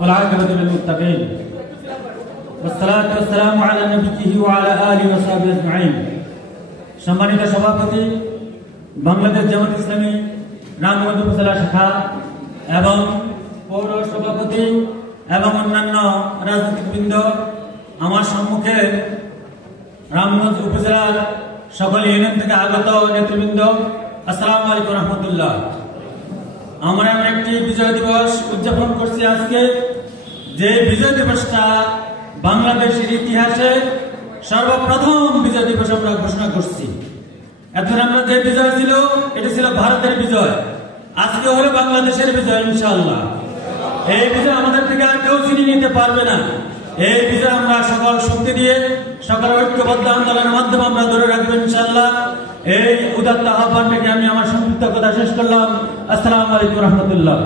والعاقبة للمتقين والصلاة والسلام على نبيه وعلى آله وصحبه أجمعين। সম্মানিত সভাপতি, বাংলাদেশ জামাত ইসলামী রামগঞ্জ উপজেলা শাখা এবং পৌর সভাপতি এবং অন্যান্য রাজনীতিবৃন্দ, আমার সম্মুখে রামগঞ্জ উপজেলার সকল ইউনিয়ন থেকে আগত নেতৃবৃন্দ, আসসালামু আলাইকুম রহমতুল্লাহ। আমরা একটি বিজয় দিবস উদযাপন করছি আজকে। যে বিজয় দিবসটা বাংলাদেশের ইতিহাসে সর্বপ্রথম বিজয় দিবস আমরা ঘোষণা করছি। এখন আমরা যে বিজয় ছিল, এটি ছিল ভারতের বিজয়, আজকে হলো বাংলাদেশের বিজয় ইনশাআল্লাহ। এই বিজয় আমাদের থেকে আর কেউ ছিনিয়ে নিতে পারবে না। এই বিজয় আমরা সকল শক্তি দিয়ে, সকল ঐক্যবদ্ধ আন্দোলনের মাধ্যমে আমরা ধরে রাখবো ইনশাআল্লাহ। এই উদাত্ত আহ্বান থেকে আমি আমার সংক্ষিপ্ত কথা শেষ করলাম। আসসালামু আলাইকুম রহমতুল্লাহ।